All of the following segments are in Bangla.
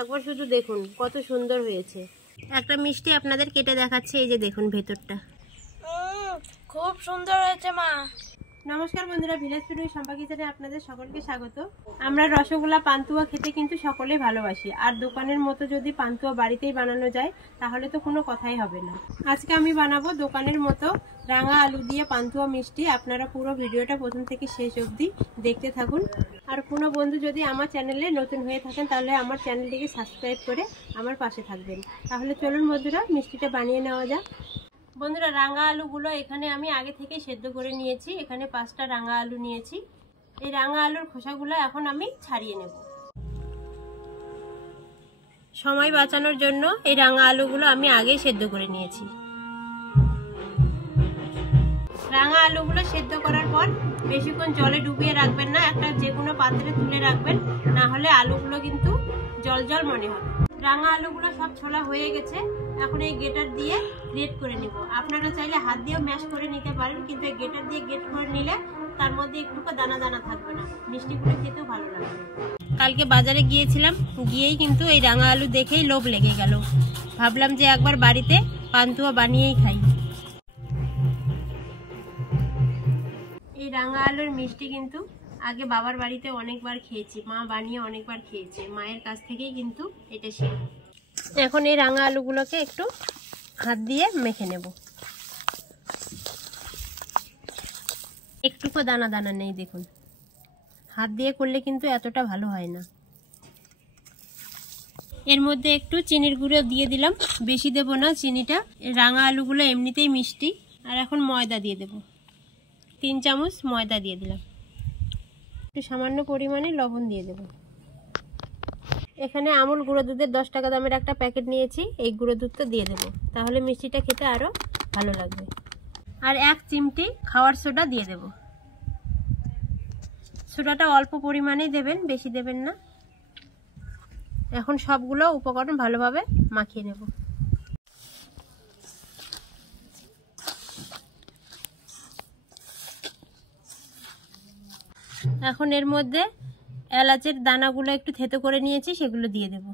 একবার শুধু দেখুন কত সুন্দর হয়েছে। একটা মিষ্টি আপনাদের কেটে দেখাচ্ছে, এই যে দেখুন ভেতরটা খুব সুন্দর হয়েছে মা। নমস্কার বন্ধুরা, ভিলেজ ফুড উইথ শম্পা কিচেনে আপনাদের সকলকে স্বাগত। আমরা রসগোল্লা পান্তুয়া খেতে কিন্তু সকলেই ভালোবাসি, আর দোকানের মতো যদি পান্তুয়া বাড়িতেই বানানো যায় তাহলে তো কোনো কথাই হবে না। আজকে আমি বানাবো দোকানের মতো রাঙা আলু দিয়ে পান্তুয়া মিষ্টি। আপনারা পুরো ভিডিওটা প্রথম থেকে শেষ অবধি দেখতে থাকুন। আর কোনো বন্ধু যদি আমার চ্যানেলে নতুন হয়ে থাকেন তাহলে আমার চ্যানেলটিকে সাবস্ক্রাইব করে আমার পাশে থাকবেন। তাহলে চলুন বন্ধুরা, মিষ্টিটা বানিয়ে নেওয়া যাক। বন্ধুরা, রাঙা আলুগুলো এখানে আমি আগে থেকে সেদ্ধ করে নিয়েছি। এখানে 5টা রাঙা আলু নিয়েছি। এই রাঙা আলুর খোসাগুলো এখন আমি ছাড়িয়ে নেব। সময় বাঁচানোর জন্য এই রাঙা আলুগুলো আমি আগেই সেদ্ধ করে নিয়েছি। রাঙা আলুগুলো সেদ্ধ করার পর বেশিক্ষণ জলে ডুবিয়ে রাখবেন না, একটা যে কোনো পাত্রে তুলে রাখবেন, না হলে আলুগুলো কিন্তু জল জল মনে হবে। রাঙা আলুগুলো সব ছোলা হয়ে গেছে। এখন এই গ্রেটার দিয়ে গ্রেট করে নেব। আপনারা চাইলে হাত দিয়েও ম্যাশ করে নিতে পারেন, কিন্তু এই গ্রেটার দিয়ে গ্রেট করে নিলে তার মধ্যে একটুকু দানা দানা থাকবে না, মিষ্টিগুলো খেতেও ভালো লাগবে। কালকে বাজারে গিয়েছিলাম, গিয়েই কিন্তু এই রাঙা আলু দেখেই লোভ লেগে গেল। ভাবলাম যে একবার বাড়িতে পান্তুয়া বানিয়েই খাই। এই রাঙা আলুর মিষ্টি কিন্তু আগে বাবার বাড়িতে অনেকবার খেয়েছি, মা বানিয়ে অনেকবার খেয়েছে, মায়ের কাছ থেকেই কিন্তু এটা শেখা। এখন এই রাঙা আলুগুলোকে একটু হাত দিয়ে মেখে নেব। একটুকু দানা দানা নেই, দেখুন। হাত দিয়ে করলে কিন্তু এতটা ভালো হয় না। এর মধ্যে একটু চিনির গুঁড়ো দিয়ে দিলাম, বেশি দেব না চিনিটা। রাঙা আলুগুলো এমনিতেই মিষ্টি। আর এখন ময়দা দিয়ে দেব, 3 চামচ ময়দা দিয়ে দিলাম। একটু সামান্য পরিমাণে লবণ দিয়ে দেব। এখানে আমুল গুঁড়ো দুধের 10 টাকা দামের একটা প্যাকেট নিয়েছি, এই গুঁড়ো দুধটা দিয়ে দেবো, তাহলে মিষ্টিটা খেতে আরও ভালো লাগবে। আর 1 চিমটি খাওয়ার সোডা দিয়ে দেব। সোডাটা অল্প পরিমাণেই দেবেন, বেশি দেবেন না। এখন সবগুলো উপকরণ ভালোভাবে মাখিয়ে নেব। এখন এর মধ্যে এলাচের দানাগুলো একটু থেতো করে নিয়েছি, সেগুলো দিয়ে দেব।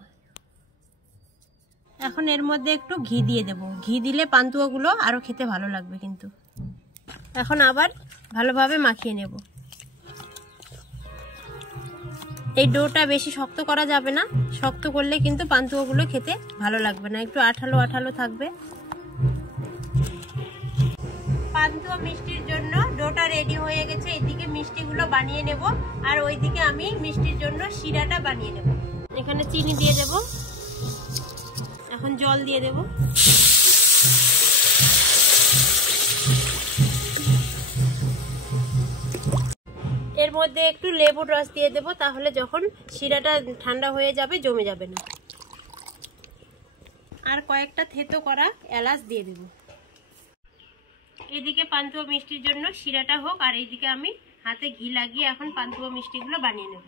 এখন এর মধ্যে একটু ঘি দিয়ে দেব। ঘি দিলে পান্তুয়াগুলো আরো খেতে ভালো লাগবে কিন্তু। এখন আবার ভালোভাবে মাখিয়ে নেব। এই ডোটা বেশি শক্ত করা যাবে না, শক্ত করলে কিন্তু পান্তুয়াগুলো খেতে ভালো লাগবে না, একটু আঠালো আঠালো থাকবে। পান্তুয়া মিষ্টির জন্য ডোটা রেডি হয়ে গেছে। এদিকে মিষ্টিগুলো বানিয়ে নেব, আর ওইদিকে আমি মিষ্টির জন্য শিরাটা বানিয়ে নেব। এখানে চিনি দিয়ে দেব, এখন জল দিয়ে দেব। এর মধ্যে একটু লেবুর রস দিয়ে দেব, তাহলে যখন শিরাটা ঠান্ডা হয়ে যাবে জমে যাবে না। আর কয়েকটা থেতো করা এলাচ দিয়ে দেব। এদিকে পান্তুয়া মিষ্টির জন্য শিরাটা হোক, আর এইদিকে আমি হাতে ঘি লাগিয়ে এখন পান্তুয়া মিষ্টিগুলো বানিয়ে নেব।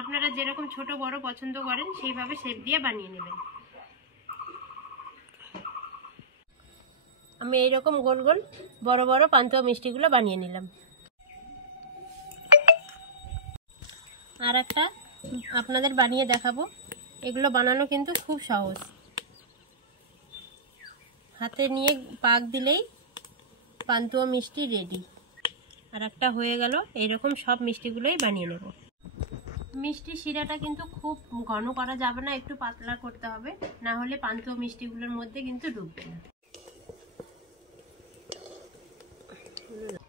আপনারা যেরকম ছোট বড় পছন্দ করেন সেইভাবে শেপ দিয়ে বানিয়ে নেবেন। আমি এইরকম গোল গোল বড় বড় পান্তুয়া মিষ্টিগুলো বানিয়ে নিলাম। আর একটা আপনাদের বানিয়ে দেখাবো। এগুলো বানানো কিন্তু খুব সহজ, হাতে নিয়ে পাক দিলেই পান্তুয়া মিষ্টি রেডি। আর একটা হয়ে গেল। এইরকম সব মিষ্টিগুলোই বানিয়ে নেব। মিষ্টি শিরাটা কিন্তু খুব ঘন করা যাবে না, একটু পাতলা করতে হবে, না হলে পান্তুয়া মিষ্টিগুলোর মধ্যে কিন্তু ঢুকবে না।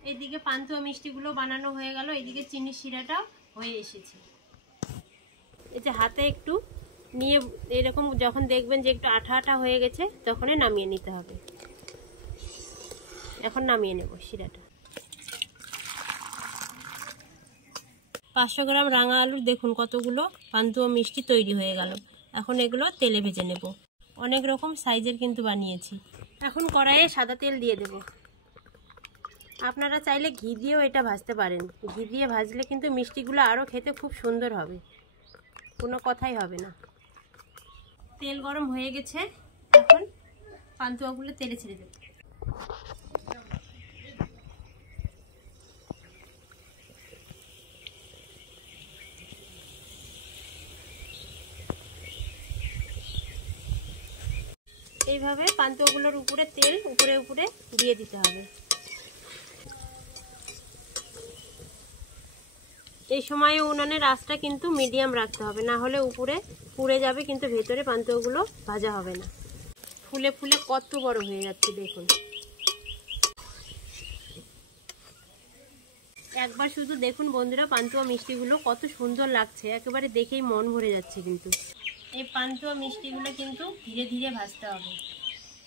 এইদিকে পান্তুয়া মিষ্টিগুলো বানানো হয়ে গেল, এইদিকে চিনির শিরাটাও হয়ে এসেছে। এই যে হাতে একটু নিয়ে এরকম যখন দেখবেন যে একটু আঠা আঠা হয়ে গেছে তখনই নামিয়ে নিতে হবে। এখন নামিয়ে নেব শিরাটা। 500 গ্রাম রাঙা আলুর দেখুন কতগুলো পান্তুয়া মিষ্টি তৈরি হয়ে গেল। এখন এগুলো তেলে ভেজে নেব। অনেক রকম সাইজের কিন্তু বানিয়েছি। এখন কড়াইয়ে সাদা তেল দিয়ে দেব। আপনারা চাইলে ঘি দিয়েও এটা ভাজতে পারেন। ঘি দিয়ে ভাজলে কিন্তু মিষ্টিগুলো আরও খেতে খুব সুন্দর হবে, কোনো কথাই হবে না। তেল গরম হয়ে গেছে, এখন পান্তুয়াগুলো তেলে ছেড়ে দেব। এইভাবে পান্তুয়াগুলোর উপরে তেল উপরে উপরে দিয়ে দিতে হবে। এই সময় উনানের আঁচটা কিন্তু মিডিয়াম রাখতে হবে, না হলে উপরে পুড়ে যাবে কিন্তু ভেতরে পান্তুয়াগুলো ভাজা হবে না। ফুলে ফুলে কত বড় হয়ে যাচ্ছে দেখুন। একবার শুধু দেখুন বন্ধুরা, পান্তুয়া মিষ্টিগুলো কত সুন্দর লাগছে, একেবারে দেখেই মন ভরে যাচ্ছে। কিন্তু এই পান্তুয়া মিষ্টিগুলো কিন্তু ধীরে ধীরে ভাজতে হবে,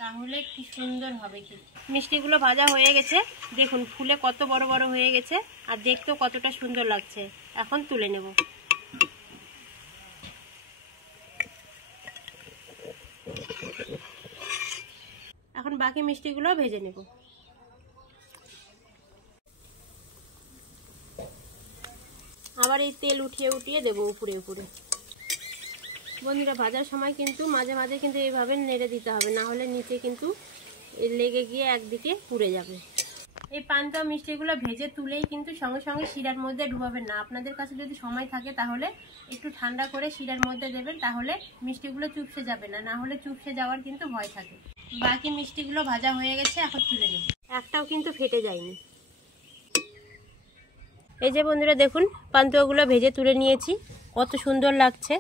তাহলে কি সুন্দর হবে খেতে। মিষ্টিগুলো ভাজা হয়ে গেছে দেখুন, ফুলে কত বড় বড় হয়ে গেছে আর দেখতেও কতটা সুন্দর লাগছে। এখন তুলে নেব। এখন বাকি মিষ্টিগুলো ভেজে নেব। আবার এই তেল উঠিয়ে উঠিয়ে দেবো উপরে উপরে। বন্ধুরা, ভাজার সময় কিন্তু মাঝে মাঝে কিন্তু এইভাবে নেড়ে দিতে হবে, না হলে নিচে কিন্তু লেগে গিয়ে একদিকে পুড়ে যাবে। এই পান্তুয়া মিষ্টিগুলো ভেজে তুলেই কিন্তু সঙ্গে সঙ্গে শিরার মধ্যে ডুবাবেন না। আপনাদের কাছে যদি সময় থাকে তাহলে একটু ঠান্ডা করে শিরার মধ্যে দেবেন, তাহলে মিষ্টিগুলো চুপসে যাবে না, না হলে চুপসে যাওয়ার কিন্তু ভয় থাকে। বাকি মিষ্টিগুলো ভাজা হয়ে গেছে, এখন তুলে নেব। একটাও কিন্তু ফেটে যায়নি। এই যে বন্ধুরা দেখুন, পান্তুয়াগুলো ভেজে তুলে নিয়েছি, কত সুন্দর লাগছে।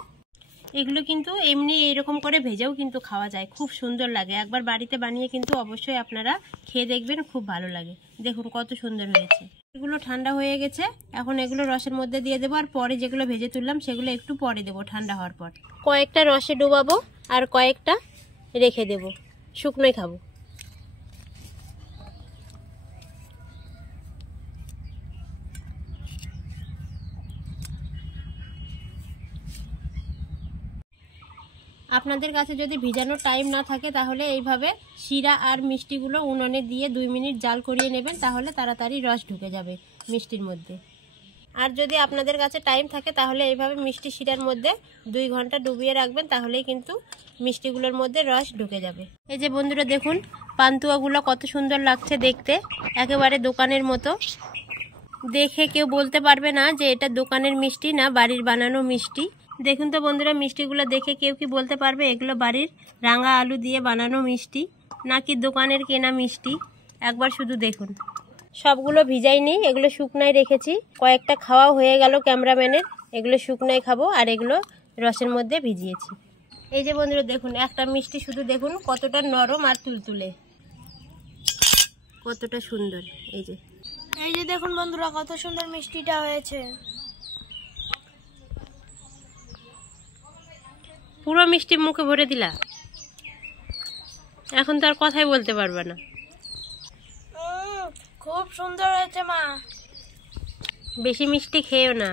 এগুলো কিন্তু এমনি এরকম করে ভেজেও কিন্তু খাওয়া যায়, খুব সুন্দর লাগে। একবার বাড়িতে বানিয়ে কিন্তু অবশ্যই আপনারা খেয়ে দেখবেন, খুব ভালো লাগে। দেখুন কত সুন্দর হয়েছে। এগুলো ঠান্ডা হয়ে গেছে, এখন এগুলো রসের মধ্যে দিয়ে দেবো। আর পরে যেগুলো ভেজে তুললাম সেগুলো একটু পরে দেবো, ঠান্ডা হওয়ার পর। কয়েকটা রসে ডুবাবো আর কয়েকটা রেখে দেবো, শুকনোই খাবো। আপনাদের কাছে যদি ভিজানোর টাইম না থাকে তাহলে এইভাবে শিরা আর মিষ্টিগুলো উনুনে দিয়ে 2 মিনিট জাল করিয়ে নেবেন, তাহলে তাড়াতাড়ি রস ঢুকে যাবে মিষ্টির মধ্যে। আর যদি আপনাদের কাছে টাইম থাকে তাহলে এইভাবে মিষ্টি শিরার মধ্যে 2 ঘন্টা ডুবিয়ে রাখবেন, তাহলেই কিন্তু মিষ্টিগুলোর মধ্যে রস ঢুকে যাবে। এই যে বন্ধুরা দেখুন, পান্তুয়াগুলো কত সুন্দর লাগছে দেখতে, একেবারে দোকানের মতো। দেখে কেউ বলতে পারবে না যে এটা দোকানের মিষ্টি না বাড়ির বানানো মিষ্টি। দেখুন তো বন্ধুরা, মিষ্টিগুলো দেখে কেউ কি বলতে পারবে এগুলো বাড়ির রাঙা আলু দিয়ে বানানো মিষ্টি নাকি দোকানের কেনা মিষ্টি? একবার শুধু দেখুন। সবগুলো ভিজাইনি, এগুলো শুকনায় রেখেছি। কয়েকটা খাওয়া হয়ে গেল ক্যামেরাম্যানের, এগুলো শুকনায় খাবো, আর এগুলো রসের মধ্যে ভিজিয়েছি। এই যে বন্ধুরা দেখুন, একটা মিষ্টি শুধু দেখুন কতটা নরম আর তুলতুলে, কতটা সুন্দর। এই যে দেখুন বন্ধুরা, কত সুন্দর মিষ্টিটা হয়েছে। পুরো মিষ্টি মুখে ভরে দিলা, এখন তো আর কথাই বলতে পারবে না। খুব সুন্দর হয়েছে মা। বেশি মিষ্টি খেয়েও না।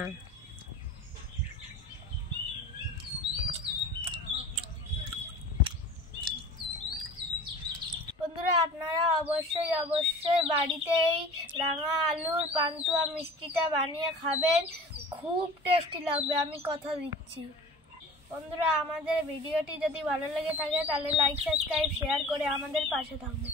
বন্ধুরা, আপনারা অবশ্যই অবশ্যই বাড়িতেই রাঙা আলুর পান্তুয়া মিষ্টিটা বানিয়ে খাবেন, খুব টেস্টি লাগবে, আমি কথা দিচ্ছি। বন্ধুরা, আমাদের ভিডিওটি যদি ভালো লেগে থাকে তাহলে লাইক, সাবস্ক্রাইব, শেয়ার করে আমাদের পাশে থাকবেন।